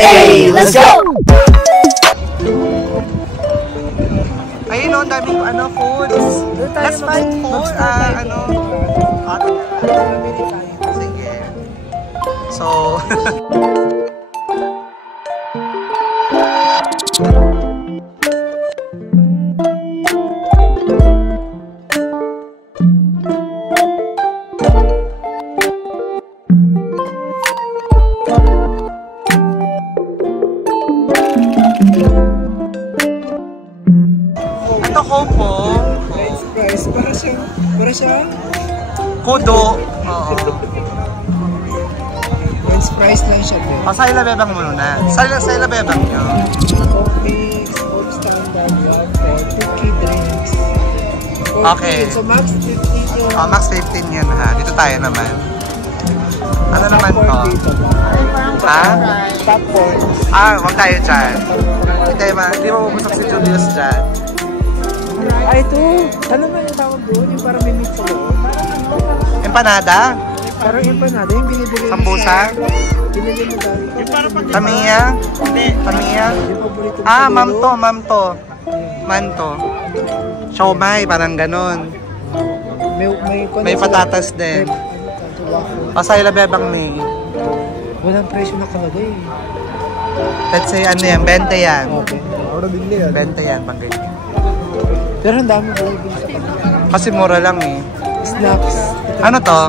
Hey, let's go! Ayun o, daming foods. Let's find food. Sige. So, ito Coco. French fries. Para siyang Kudo. Oo. French fries lang siya po. O, sa ilabebang mo na. Sa ilabebang nyo. Coffee, Coke standard, water, cookie drinks. Okay. So max 15 yun. Oh, max 15 yan ha. Dito tayo naman. Ano naman to? Ha? Popcorn. Huwag tayo dyan. Hindi mo mabusok si Julius dyan. Ito. Ano ba yung tawag doon? Yung parang may meat sa loob. Empanada? Parang empanada. Yung binibili. Sambusa? Binibili mo dahil. Tamiya? Tamiya? Mamto. Manto. Siomay, parang ganon. May patatas din. Sa ilabebang may. Walang presyo na kalagay. Let's say, ano yan? 20 yan. Okay. 20 yan, pag ganyan. Pero ang dami bumibili sa kanila. Kasi mura lang eh. Snacks. Ano to?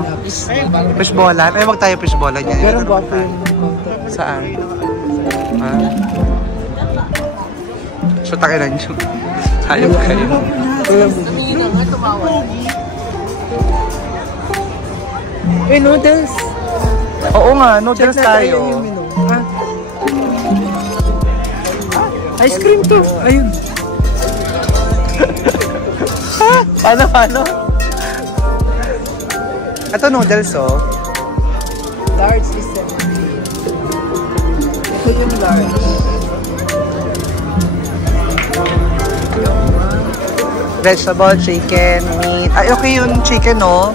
Fishballan? Wag tayo fishballan yan. Pero guwapo yung counter. Saan? So, takinan nyo. Hayop kayo. Noodles. Oo nga, noodles tayo. Ice cream to. Ayun. Paano? Ito noodles oh. Large is 17. Ito yung large. Vegetable, chicken, meat. Ay, okay yung chicken no?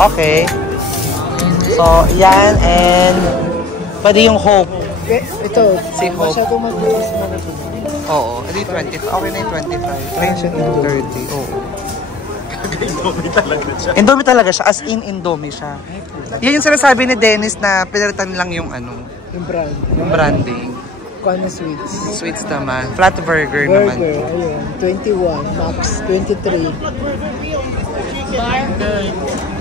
Okay. So, yan and pwede yung Hope. Ito, si Hope. masyadong mabilis mo na ito. Oo, edi 20. Okay na yung 25. Plain siya 30. Oo. Indomie talaga siya. Indomie talaga siya. As in, Indomie siya. Yan yung sinasabi ni Dennis na pinalitan lang yung yung brand. Yung branding. Kano sweets? Sweets naman. Flat burger naman. Burger, ayun. 21, max 23.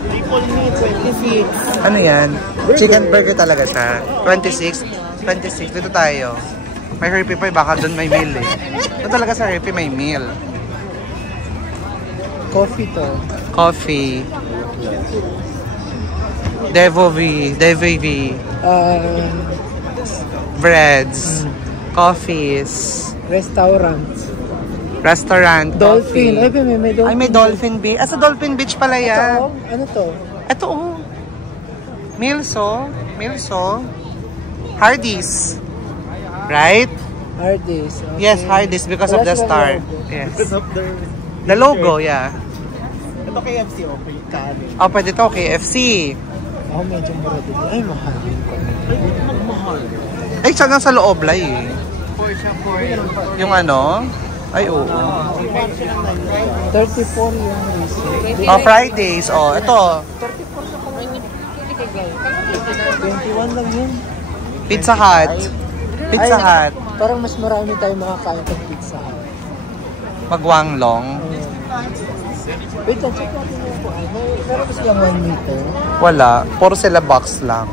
Triple meat, 26. Ano yan? Burger. Chicken burger talaga siya. 26. Dito tayo. May Herpy pa, baka doon may meal eh. Ito talaga sa Herpy may meal. Coffee to. Coffee. Devo-V. Breads. Coffees. Restaurant. Dolphin. Coffee. May dolphin. Ay, may Dolphin Beach. Sa Dolphin Beach pala yan. Ano to? Ito oh. Meals oh. Hardee's. Right? Hardee's. Okay. Yes, Hardee's because of the star. Yes. The logo, yeah. Ito KFC, okay. Kanin. Pwede to, KFC. Medyo mura din. Ay, mahal. Mahal. Ay, siya sa loob lang eh. Yung ano? Ay, oo. 34 yung receipt. Fridays. Ito. 21 lang yun. Pizza Hut. Parang mas marami tayong makakain pag Pizza Hut. Magwanglong. Wait, check natin yung kuhan. Pero gusto lang 1 meter. Wala. Puro sila box lang.